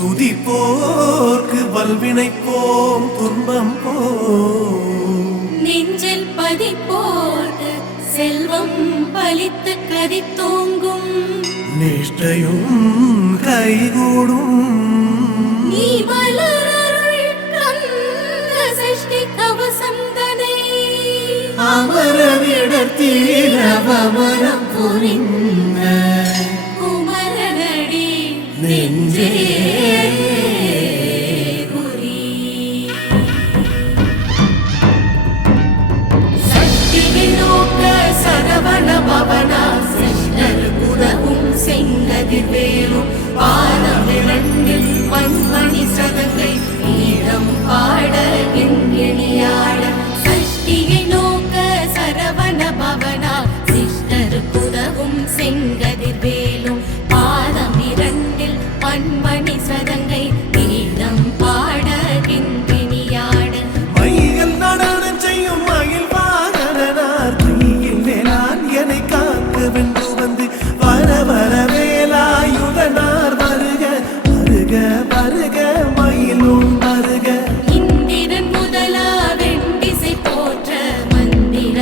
துதிப்போர்க்கு வல்வினை போம் துன்பம் போம் நெஞ்சில் பதிப்போர்க்கு செல்வம் பலித்து கதித்தோங்கும் நிஷ்டையும் கைகூடும் நீ வளரருள் கந்த சஷ்டி கவசந்தனை அமரவிடத்தீரவமரம் புரிந்த குமரனடி நெஞ்சே குறி சக்தி வினோக்க சரவண பவனா சிஷ்ணர் குதவும் செங்கதிர் வேலும் பாத